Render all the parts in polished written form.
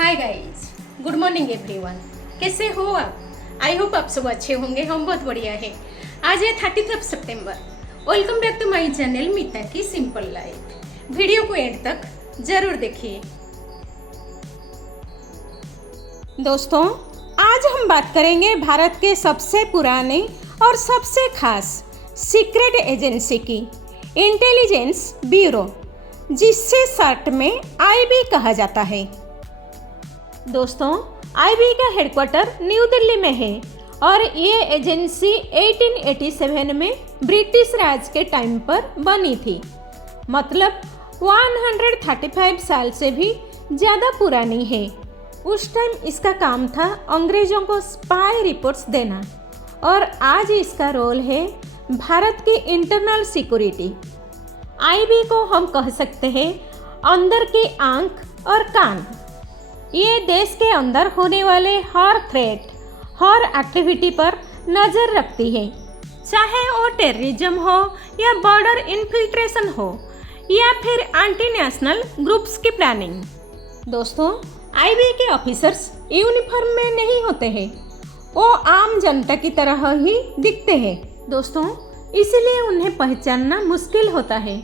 Hi guys, good morning everyone. कैसे हो आप? आई होप आप सब अच्छे होंगे। हम बहुत बढ़िया है। आज है 30 सितंबर। Welcome back to my channel Meeta की सिंपल लाइफ। वीडियो को एंड तक जरूर देखिए। दोस्तों, आज हम बात करेंगे भारत के सबसे पुराने और सबसे खास सीक्रेट एजेंसी की, इंटेलिजेंस ब्यूरो, जिससे शॉर्ट में आईबी कहा जाता है। दोस्तों, आईबी का हेडक्वार्टर न्यू दिल्ली में है और ये एजेंसी 1887 में ब्रिटिश राज के टाइम पर बनी थी। मतलब 135 साल से भी ज़्यादा पुरानी है। उस टाइम इसका काम था अंग्रेज़ों को स्पाई रिपोर्ट्स देना और आज इसका रोल है भारत की इंटरनल सिक्योरिटी। आईबी को हम कह सकते हैं अंदर की आंख और कान। ये देश के अंदर होने वाले हर थ्रेट, हर एक्टिविटी पर नज़र रखती है, चाहे वो टेररिज्म हो या बॉर्डर इन्फिल्ट्रेशन हो या फिर एंटी नेशनल ग्रुप्स की प्लानिंग। दोस्तों, आईबी के ऑफिसर्स यूनिफॉर्म में नहीं होते हैं, वो आम जनता की तरह ही दिखते हैं। दोस्तों, इसलिए उन्हें पहचानना मुश्किल होता है,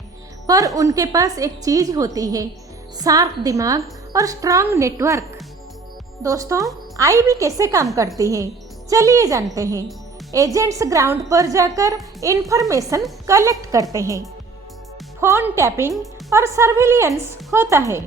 पर उनके पास एक चीज़ होती है, शार्प दिमाग और स्ट्रांग नेटवर्क। दोस्तों, आईबी कैसे काम करती है, चलिए जानते हैं। एजेंट्स ग्राउंड पर जाकर इंफॉर्मेशन कलेक्ट करते हैं, फोन टैपिंग और सर्विलियंस होता है,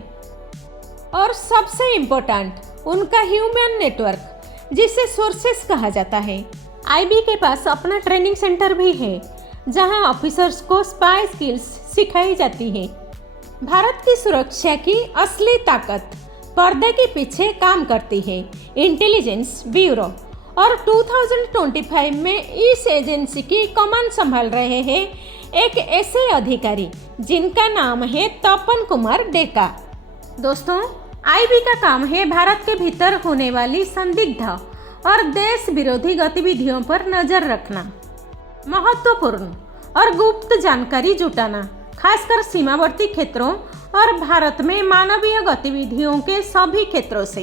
और सबसे इम्पोर्टेंट उनका ह्यूमन नेटवर्क, जिसे सोर्सेस कहा जाता है। आईबी के पास अपना ट्रेनिंग सेंटर भी है, जहां ऑफिसर्स को स्पाई स्किल्स सिखाई जाती है। भारत की सुरक्षा की असली ताकत पर्दे के पीछे काम करती है इंटेलिजेंस ब्यूरो, और 2025 में इस एजेंसी की कमान संभाल रहे हैं एक ऐसे अधिकारी जिनका नाम है तपन कुमार डेका। दोस्तों, आईबी का काम है भारत के भीतर होने वाली संदिग्ध और देश विरोधी गतिविधियों पर नजर रखना, महत्वपूर्ण और गुप्त जानकारी जुटाना, खासकर सीमावर्ती क्षेत्रों और भारत में मानवीय गतिविधियों के सभी क्षेत्रों से।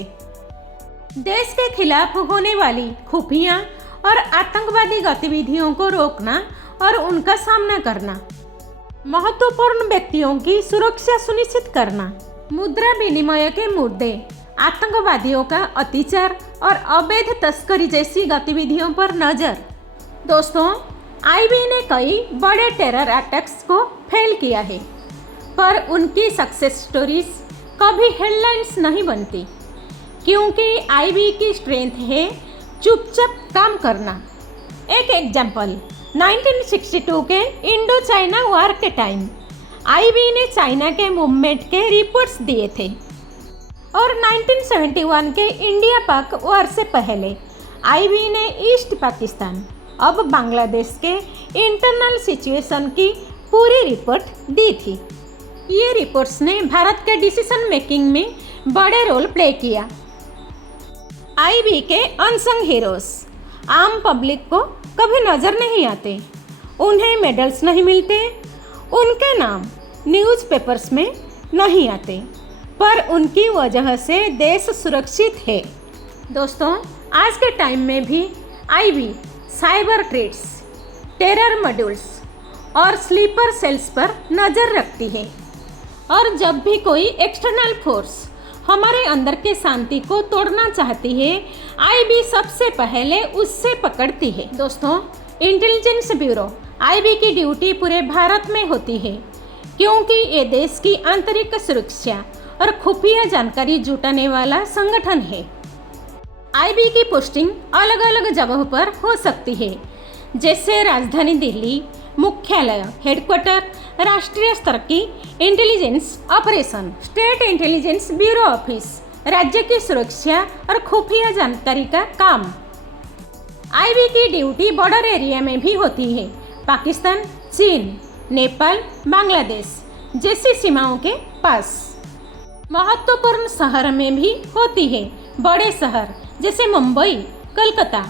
देश के खिलाफ होने वाली खुफिया और आतंकवादी गतिविधियों को रोकना और उनका सामना करना, महत्वपूर्ण व्यक्तियों की सुरक्षा सुनिश्चित करना, मुद्रा विनिमय के मुद्दे, आतंकवादियों का अत्याचार और अवैध तस्करी जैसी गतिविधियों पर नजर। दोस्तों, आईबी ने कई बड़े टेरर अटैक्स को फेल किया है, पर उनकी सक्सेस स्टोरीज कभी हेडलाइंस नहीं बनती, क्योंकि आईबी की स्ट्रेंथ है चुपचाप काम करना। एक एग्जाम्पल, 1962 के इंडो चाइना वॉर के टाइम आईबी ने चाइना के मूवमेंट के रिपोर्ट्स दिए थे, और 1971 के इंडिया पाक वॉर से पहले आईबी ने ईस्ट पाकिस्तान, अब बांग्लादेश के इंटरनल सिचुएशन की पूरी रिपोर्ट दी थी। ये रिपोर्ट्स ने भारत के डिसीजन मेकिंग में बड़े रोल प्ले किया। आईबी के अनसंग हीरोज आम पब्लिक को कभी नज़र नहीं आते, उन्हें मेडल्स नहीं मिलते, उनके नाम न्यूज़पेपर्स में नहीं आते, पर उनकी वजह से देश सुरक्षित है। दोस्तों, आज के टाइम में भी IB cyber threats, terror modules और स्लीपर सेल्स पर नज़र रखती है, और जब भी कोई एक्सटर्नल फोर्स हमारे अंदर के शांति को तोड़ना चाहती है, आईबी सबसे पहले उससे पकड़ती है। दोस्तों, इंटेलिजेंस ब्यूरो आईबी की ड्यूटी पूरे भारत में होती है, क्योंकि ये देश की आंतरिक सुरक्षा और खुफिया जानकारी जुटाने वाला संगठन है। आईबी की पोस्टिंग अलग अलग जगहों पर हो सकती है, जैसे राजधानी दिल्ली, मुख्यालय, हेडक्वार्टर, राष्ट्रीय स्तर की intelligence operation, state intelligence bureau office, राज्य की सुरक्षा और खुफिया जानकारी का काम। आईबी की ड्यूटी बॉर्डर एरिया में भी होती है, पाकिस्तान, चीन, नेपाल, बांग्लादेश जैसी सीमाओं के पास। महत्वपूर्ण शहर में भी होती है, बड़े शहर जैसे मुंबई, कलकत्ता,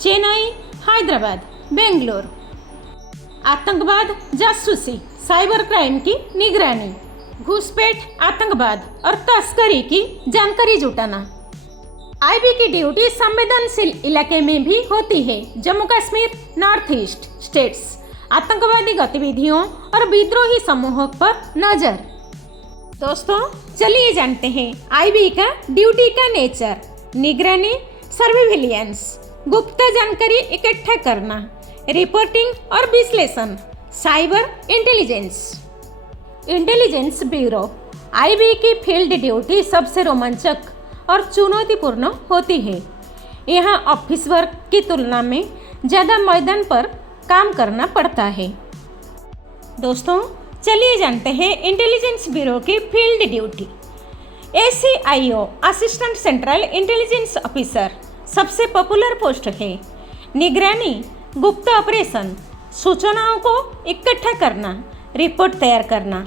चेन्नई, हैदराबाद, बेंगलोर। आतंकवाद, जासूसी, साइबर क्राइम की निगरानी, घुसपैठ, आतंकवाद और तस्करी की जानकारी जुटाना। आईबी की ड्यूटी संवेदनशील इलाके में भी होती है। Jammu Kashmir, north east states, आतंकवादी गतिविधियों और विद्रोही समूहों पर नजर। दोस्तों, चलिए जानते हैं आईबी का ड्यूटी का नेचर। निगरानी, सर्विलियंस, गुप्त जानकारी इकट्ठा करना, रिपोर्टिंग और विश्लेषण, cyber intelligence. Intelligence bureau. IB की फील्ड ड्यूटी सबसे रोमांचक और चुनौतीपूर्ण होती है। यहाँ ऑफिस वर्क की तुलना में ज़्यादा मैदान पर काम करना पड़ता है। दोस्तों, चलिए जानते हैं इंटेलिजेंस ब्यूरो की field duty. ACIO, assistant central intelligence officer, सबसे पॉपुलर पोस्ट है। निगरानी, गुप्त ऑपरेशन, सूचनाओं को इकट्ठा करना, रिपोर्ट तैयार करना।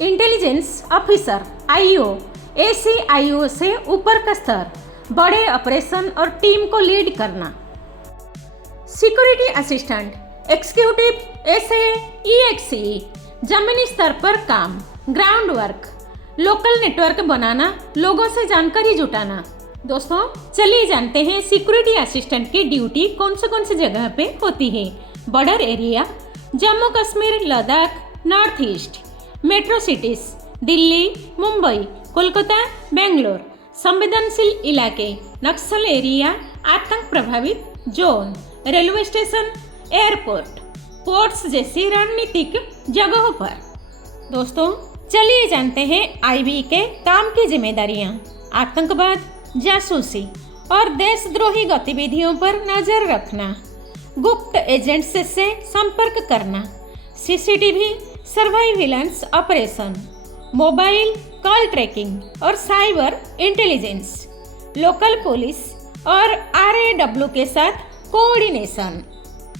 इंटेलिजेंस ऑफिसर IO, ACIO से ऊपर का स्तर, बड़े ऑपरेशन और टीम को लीड करना। सिक्योरिटी असिस्टेंट, एग्जीक्यूटिव, SAEXE, जमीनी स्तर पर काम, ग्राउंड वर्क, लोकल नेटवर्क बनाना, लोगों से जानकारी जुटाना। दोस्तों, चलिए जानते हैं सिक्योरिटी असिस्टेंट की ड्यूटी कौन से जगह पे होती है। Border area, Jammu Kashmir, Ladakh, north east, metro cities, Delhi, Mumbai, Kolkata, Bangalore, संवेदनशील इलाके, नक्सल एरिया, आतंक प्रभावित zone, railway station, airport, ports जैसी रणनीतिक जगहों पर। दोस्तों, चलिए जानते हैं आईबी के काम की जिम्मेदारियां। आतंकवाद, जासूसी और देशद्रोही गतिविधियों पर नजर रखना, गुप्त एजेंट्स से संपर्क करना, CCTV, surveillance operation, mobile call tracking और साइबर इंटेलिजेंस, लोकल पुलिस और RAW के साथ कोऑर्डिनेशन।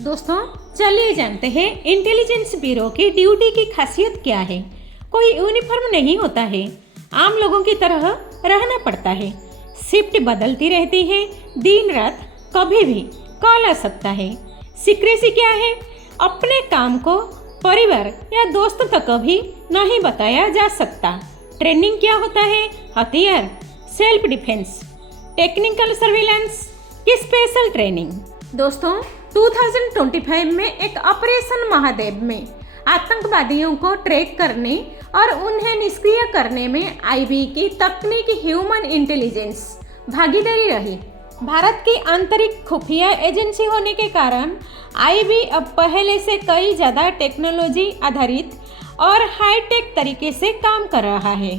दोस्तों, चलिए जानते हैं इंटेलिजेंस ब्यूरो की ड्यूटी की खासियत क्या है। कोई यूनिफॉर्म नहीं होता है, आम लोगों की तरह रहना पड़ता है। शिफ्ट बदलती रहती है, दिन रात कभी भी कॉल आ सकता है। सीक्रेसी क्या है? अपने काम को परिवार या दोस्त तक भी नहीं बताया जा सकता। ट्रेनिंग क्या होता है? हथियार, सेल्फ डिफेंस, टेक्निकल सर्विलेंस की स्पेशल ट्रेनिंग। दोस्तों, 2025 में एक ऑपरेशन महादेव में आतंकवादियों को ट्रैक करने और उन्हें निष्क्रिय करने में आईबी की तकनीकी ह्यूमन इंटेलिजेंस भागीदारी रही। भारत की आंतरिक खुफिया एजेंसी होने के कारण आईबी अब पहले से कई ज़्यादा टेक्नोलॉजी आधारित और हाईटेक तरीके से काम कर रहा है।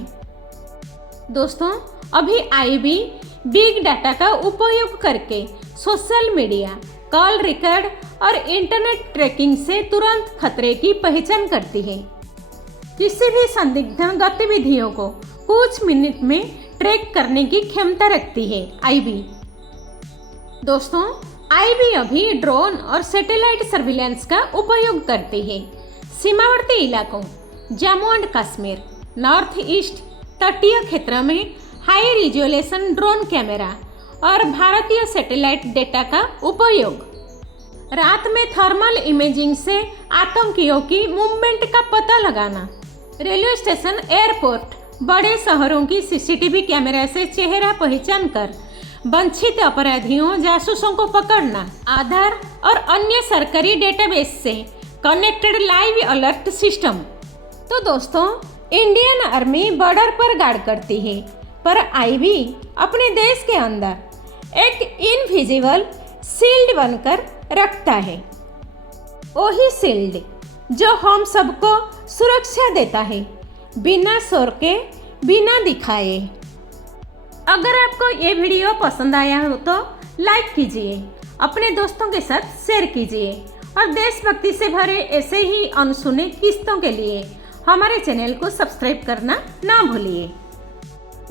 दोस्तों, अभी आईबी बिग डाटा का उपयोग करके सोशल मीडिया, कॉल रिकॉर्ड और इंटरनेट ट्रैकिंग से तुरंत खतरे की पहचान करती है। किसी भी संदिग्ध गतिविधियों को कुछ मिनट में ट्रैक करने की क्षमता रखती है आईबी। दोस्तों, आईबी अभी ड्रोन और सैटेलाइट सर्विलेंस का उपयोग करती है। सीमावर्ती इलाकों, Jammu and Kashmir, north east तटीय क्षेत्र में हाई रिजोल्यूशन ड्रोन कैमरा और भारतीय सैटेलाइट डेटा का उपयोग। रात में थर्मल इमेजिंग से आतंकियों की मूवमेंट का पता लगाना। रेलवे स्टेशन, एयरपोर्ट, बड़े शहरों की CCTV कैमरा से चेहरा पहचान कर वंचित अपराधियों, जासूसों को पकड़ना। आधार और अन्य सरकारी डेटाबेस से कनेक्टेड लाइव अलर्ट सिस्टम। तो दोस्तों, इंडियन आर्मी बॉर्डर पर गार्ड करती है, पर आईबी अपने देश के अंदर एक इनविजिबल शील्ड बनकर रखता है। वही शील्ड जो हम सबको सुरक्षा देता है, बिना शोर के, बिना दिखाए। अगर आपको ये वीडियो पसंद आया हो तो लाइक कीजिए, अपने दोस्तों के साथ शेयर कीजिए और देशभक्ति से भरे ऐसे ही अनसुने किस्तों के लिए हमारे चैनल को सब्सक्राइब करना ना भूलिए।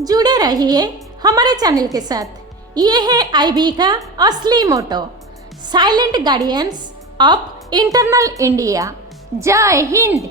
जुड़े रहिए हमारे चैनल के साथ। ये है आईबी का असली motto, silent guardians of internal India. जय हिंद।